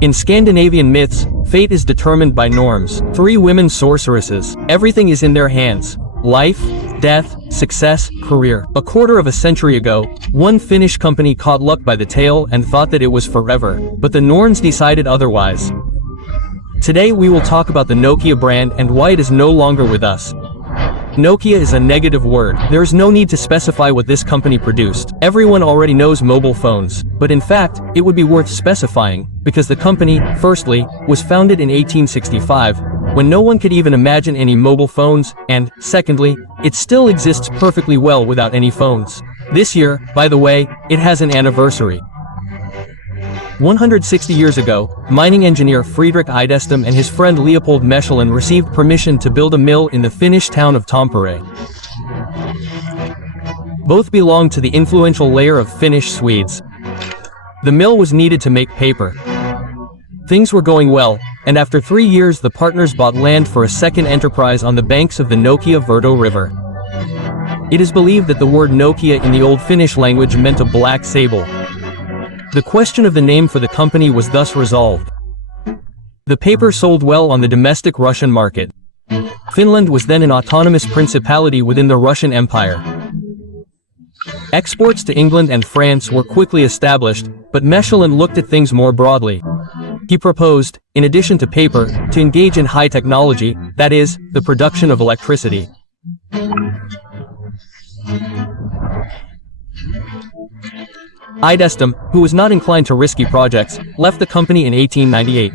In Scandinavian myths, fate is determined by norms. 3 women sorceresses. Everything is in their hands. Life, death, success, career. A quarter of a century ago, one Finnish company caught luck by the tail and thought that it was forever, but the Norns decided otherwise. Today we will talk about the Nokia brand and why it is no longer with us. Nokia is a negative word. There is no need to specify what this company produced. Everyone already knows mobile phones, but in fact, it would be worth specifying, because the company, firstly, was founded in 1865, when no one could even imagine any mobile phones, and, secondly, it still exists perfectly well without any phones. This year, by the way, it has an anniversary. 160 years ago, mining engineer Fredrik Idestam and his friend Leopold Mechelin received permission to build a mill in the Finnish town of Tampere. Both belonged to the influential layer of Finnish Swedes. The mill was needed to make paper. Things were going well, and after 3 years the partners bought land for a second enterprise on the banks of the Nokia Virto River. It is believed that the word Nokia in the Old Finnish language meant a black sable. The question of the name for the company was thus resolved. The paper sold well on the domestic Russian market. Finland was then an autonomous principality within the Russian Empire. Exports to England and France were quickly established, but Mechelin looked at things more broadly. He proposed, in addition to paper, to engage in high technology, that is, the production of electricity. Idestam, who was not inclined to risky projects, left the company in 1898.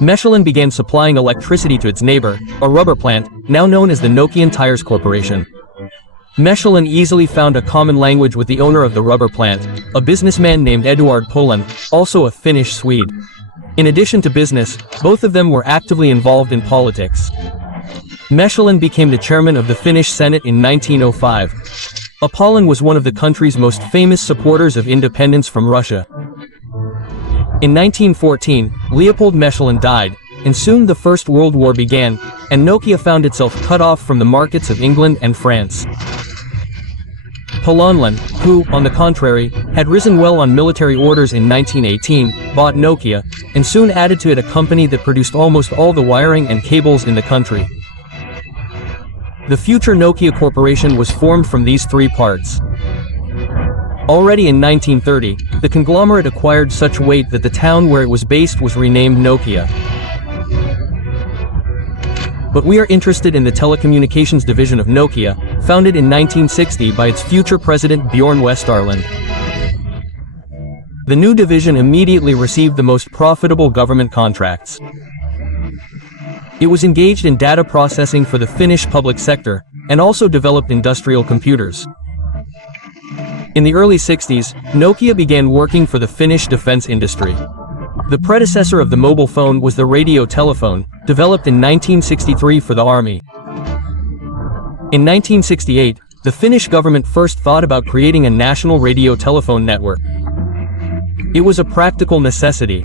Mechelin began supplying electricity to its neighbor, a rubber plant, now known as the Nokian Tires Corporation. Mechelin easily found a common language with the owner of the rubber plant, a businessman named Eduard Polan, also a Finnish Swede. In addition to business, both of them were actively involved in politics. Mechelin became the chairman of the Finnish Senate in 1905. Polan was one of the country's most famous supporters of independence from Russia. In 1914, Leopold Mechelin died, and soon the First World War began, and Nokia found itself cut off from the markets of England and France. Polan, who, on the contrary, had risen well on military orders in 1918, bought Nokia, and soon added to it a company that produced almost all the wiring and cables in the country. The future Nokia Corporation was formed from these 3 parts. Already in 1930, the conglomerate acquired such weight that the town where it was based was renamed Nokia. But we are interested in the telecommunications division of Nokia, founded in 1960 by its future president Björn Westerlund. The new division immediately received the most profitable government contracts. It was engaged in data processing for the Finnish public sector, and also developed industrial computers. In the early 60s, Nokia began working for the Finnish defense industry. The predecessor of the mobile phone was the radio telephone, developed in 1963 for the army. In 1968, the Finnish government first thought about creating a national radio telephone network. It was a practical necessity.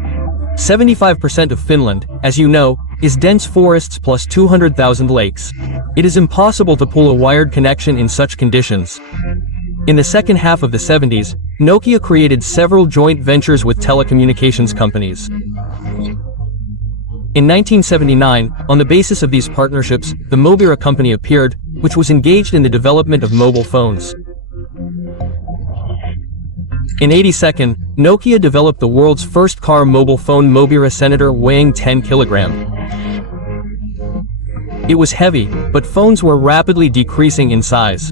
75% of Finland, as you know, is dense forests plus 200,000 lakes. It is impossible to pull a wired connection in such conditions. In the second half of the 70s, Nokia created several joint ventures with telecommunications companies. In 1979, on the basis of these partnerships, the Mobira company appeared, which was engaged in the development of mobile phones. In 1982, Nokia developed the world's first car mobile phone Mobira Senator weighing 10 kilograms. It was heavy, but phones were rapidly decreasing in size.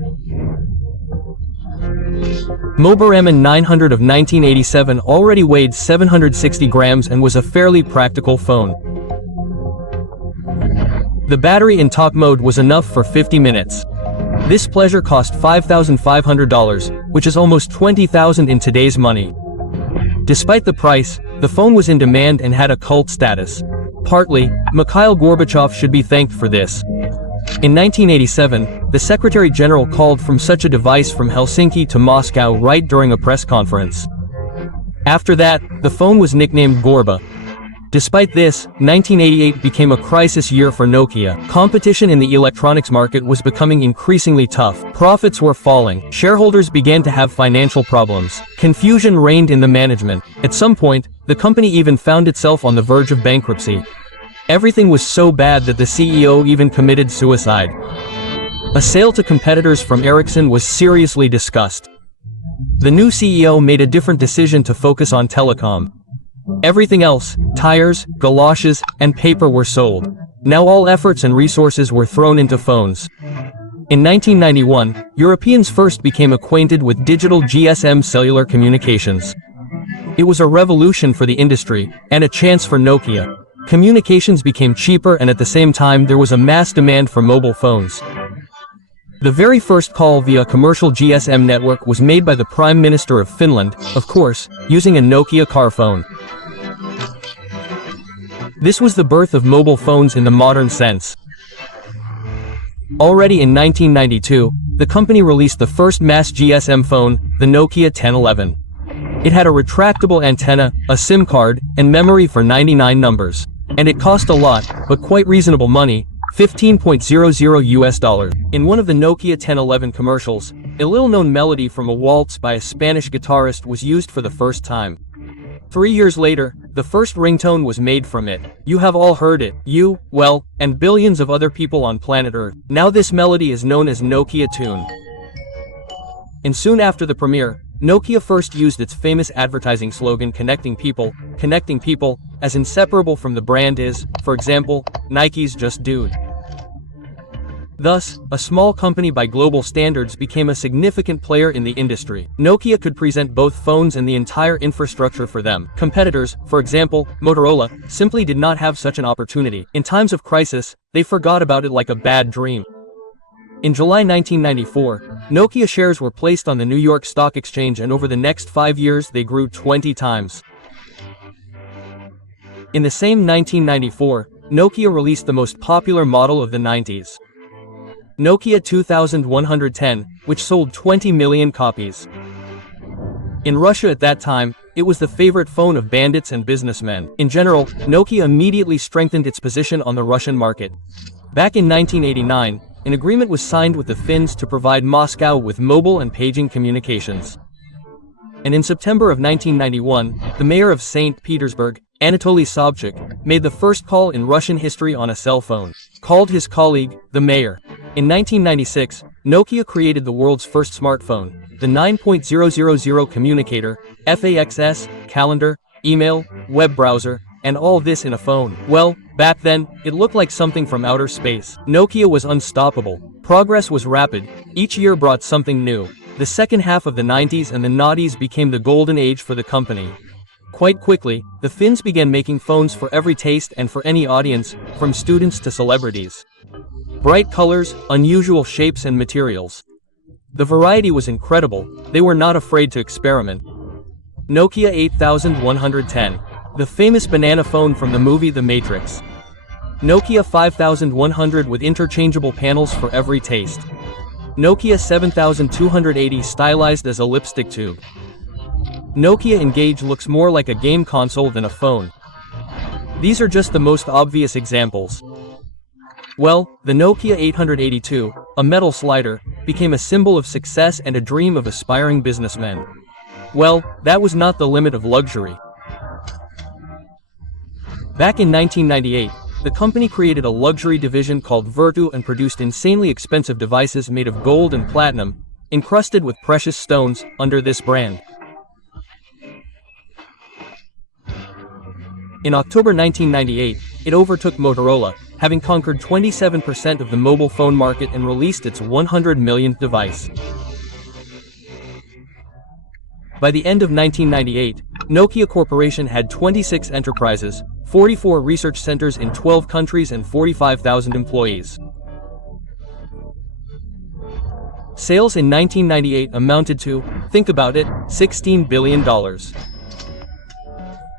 Mobiraman 900 of 1987 already weighed 760 grams and was a fairly practical phone. The battery in top mode was enough for 50 minutes. This pleasure cost $5,500, which is almost $20,000 in today's money. Despite the price, the phone was in demand and had a cult status. Partly, Mikhail Gorbachev should be thanked for this. In 1987, the Secretary General called from such a device from Helsinki to Moscow right during a press conference. After that, the phone was nicknamed Gorba. Despite this, 1988 became a crisis year for Nokia. Competition in the electronics market was becoming increasingly tough. Profits were falling. Shareholders began to have financial problems. Confusion reigned in the management. At some point, The company even found itself on the verge of bankruptcy. Everything was so bad that the CEO even committed suicide. A sale to competitors from Ericsson was seriously discussed. The new CEO made a different decision to focus on telecom. Everything else, tires, galoshes, and paper were sold. Now all efforts and resources were thrown into phones. In 1991, Europeans first became acquainted with digital GSM cellular communications. It was a revolution for the industry, and a chance for Nokia. Communications became cheaper, and at the same time there was a mass demand for mobile phones. The very first call via commercial GSM network was made by the Prime Minister of Finland, of course, using a Nokia car phone. This was the birth of mobile phones in the modern sense. Already in 1992, the company released the first mass GSM phone, the Nokia 1011. It had a retractable antenna, a SIM card, and memory for 99 numbers. And it cost a lot, but quite reasonable money, $15.00. In one of the Nokia 1011 commercials, a little-known melody from a waltz by a Spanish guitarist was used for the first time. 3 years later, the first ringtone was made from it. You have all heard it, you, well, and billions of other people on planet Earth. Now this melody is known as Nokia Tune. And soon after the premiere, Nokia first used its famous advertising slogan connecting people, as inseparable from the brand is, for example, Nike's Just Dude. Thus, a small company by global standards became a significant player in the industry. Nokia could present both phones and the entire infrastructure for them. Competitors, for example, Motorola, simply did not have such an opportunity. In times of crisis, they forgot about it like a bad dream. In July 1994, Nokia shares were placed on the New York Stock Exchange, and over the next 5 years they grew 20 times. In the same 1994, Nokia released the most popular model of the 90s. Nokia 2110, which sold 20 million copies. In Russia at that time, it was the favorite phone of bandits and businessmen. In general, Nokia immediately strengthened its position on the Russian market. Back in 1989, an agreement was signed with the Finns to provide Moscow with mobile and paging communications. And in September of 1991, the mayor of St. Petersburg, Anatoly Sobchak, made the first call in Russian history on a cell phone. Called his colleague, the mayor. In 1996, Nokia created the world's first smartphone, the 9.000 communicator, faxs, calendar, email, web browser, and all this in a phone. Well, back then, it looked like something from outer space. Nokia was unstoppable. Progress was rapid. Each year brought something new. The second half of the 90s and the noughties became the golden age for the company. Quite quickly, the Finns began making phones for every taste and for any audience, from students to celebrities. Bright colors, unusual shapes and materials. The variety was incredible. They were not afraid to experiment. Nokia 8110. The famous banana phone from the movie The Matrix. Nokia 5100 with interchangeable panels for every taste. Nokia 7280 stylized as a lipstick tube. Nokia Engage looks more like a game console than a phone. These are just the most obvious examples. Well, the Nokia 882, a metal slider, became a symbol of success and a dream of aspiring businessmen. Well, that was not the limit of luxury. Back in 1998, the company created a luxury division called Virtu and produced insanely expensive devices made of gold and platinum, encrusted with precious stones, under this brand. In October 1998, it overtook Motorola, having conquered 27% of the mobile phone market and released its 100 millionth device. By the end of 1998, Nokia Corporation had 26 enterprises, 44 research centers in 12 countries and 45,000 employees. Sales in 1998 amounted to, think about it, $16 billion.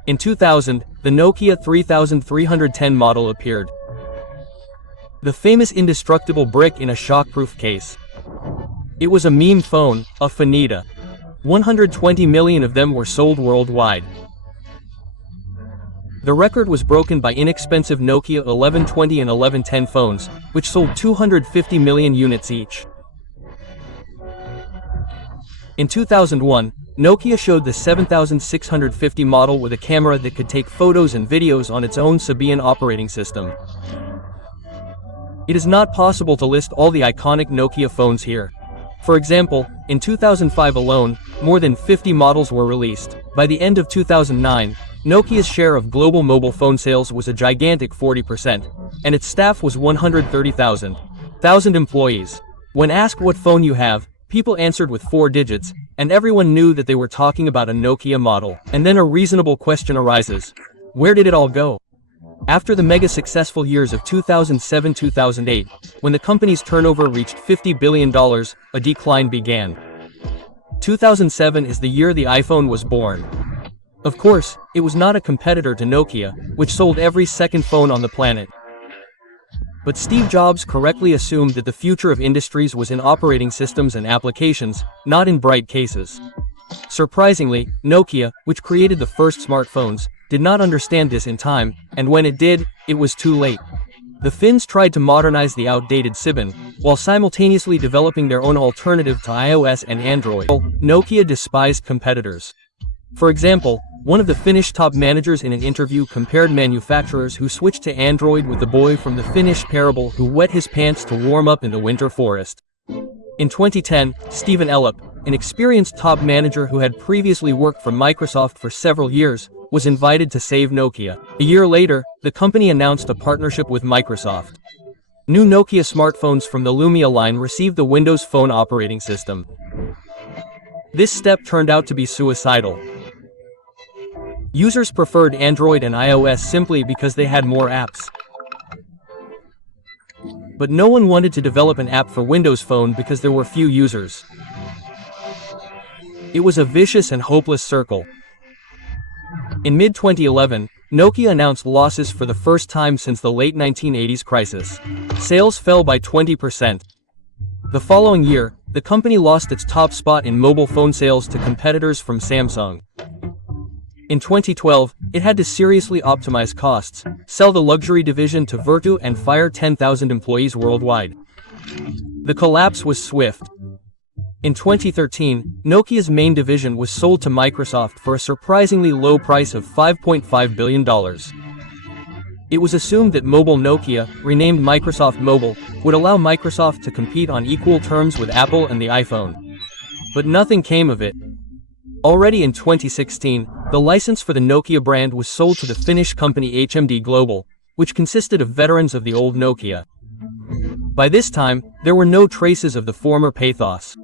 In 2000, the Nokia 3310 model appeared. The famous indestructible brick in a shockproof case. It was a meme phone, a Fanita. 120 million of them were sold worldwide. The record was broken by inexpensive Nokia 1120 and 1110 phones, which sold 250 million units each. In 2001, Nokia showed the 7650 model with a camera that could take photos and videos on its own Symbian operating system. It is not possible to list all the iconic Nokia phones here. For example, in 2005 alone, more than 50 models were released. By the end of 2009, Nokia's share of global mobile phone sales was a gigantic 40%, and its staff was 130,000 employees. When asked what phone you have, people answered with 4 digits, and everyone knew that they were talking about a Nokia model. And then a reasonable question arises. Where did it all go? After the mega-successful years of 2007-2008, when the company's turnover reached $50 billion, a decline began. 2007 is the year the iPhone was born. Of course, it was not a competitor to Nokia, which sold every second phone on the planet. But Steve Jobs correctly assumed that the future of industries was in operating systems and applications, not in bright cases. Surprisingly, Nokia, which created the first smartphones, did not understand this in time, and when it did, it was too late. The Finns tried to modernize the outdated Symbian, while simultaneously developing their own alternative to iOS and Android. Nokia despised competitors. For example, one of the Finnish top managers in an interview compared manufacturers who switched to Android with the boy from the Finnish parable who wet his pants to warm up in the winter forest. In 2010, Stephen Elop, an experienced top manager who had previously worked for Microsoft for several years, was invited to save Nokia. A year later, the company announced a partnership with Microsoft. New Nokia smartphones from the Lumia line received the Windows Phone operating system. This step turned out to be suicidal. Users preferred Android and iOS simply because they had more apps. But no one wanted to develop an app for Windows Phone because there were few users. It was a vicious and hopeless circle. In mid-2011, Nokia announced losses for the first time since the late 1980s crisis. Sales fell by 20%. The following year, the company lost its top spot in mobile phone sales to competitors from Samsung. In 2012, it had to seriously optimize costs, sell the luxury division to Vertu and fire 10,000 employees worldwide. The collapse was swift. In 2013, Nokia's main division was sold to Microsoft for a surprisingly low price of $5.5 billion. It was assumed that Mobile Nokia, renamed Microsoft Mobile, would allow Microsoft to compete on equal terms with Apple and the iPhone. But nothing came of it. Already in 2016, the license for the Nokia brand was sold to the Finnish company HMD Global, which consisted of veterans of the old Nokia. By this time, there were no traces of the former pathos.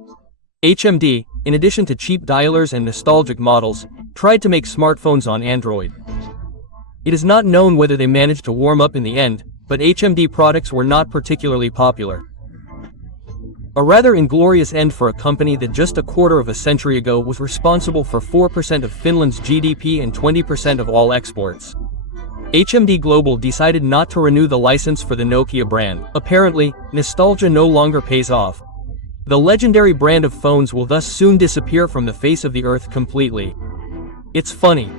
HMD, in addition to cheap dialers and nostalgic models, tried to make smartphones on Android. It is not known whether they managed to warm up in the end, but HMD products were not particularly popular. A rather inglorious end for a company that just a quarter of a century ago was responsible for 4% of Finland's GDP and 20% of all exports. HMD Global decided not to renew the license for the Nokia brand. Apparently, nostalgia no longer pays off. The legendary brand of phones will thus soon disappear from the face of the earth completely. It's funny.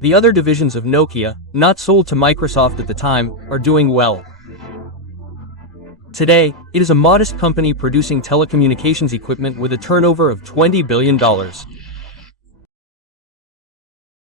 The other divisions of Nokia, not sold to Microsoft at the time, are doing well. Today, it is a modest company producing telecommunications equipment with a turnover of $20 billion.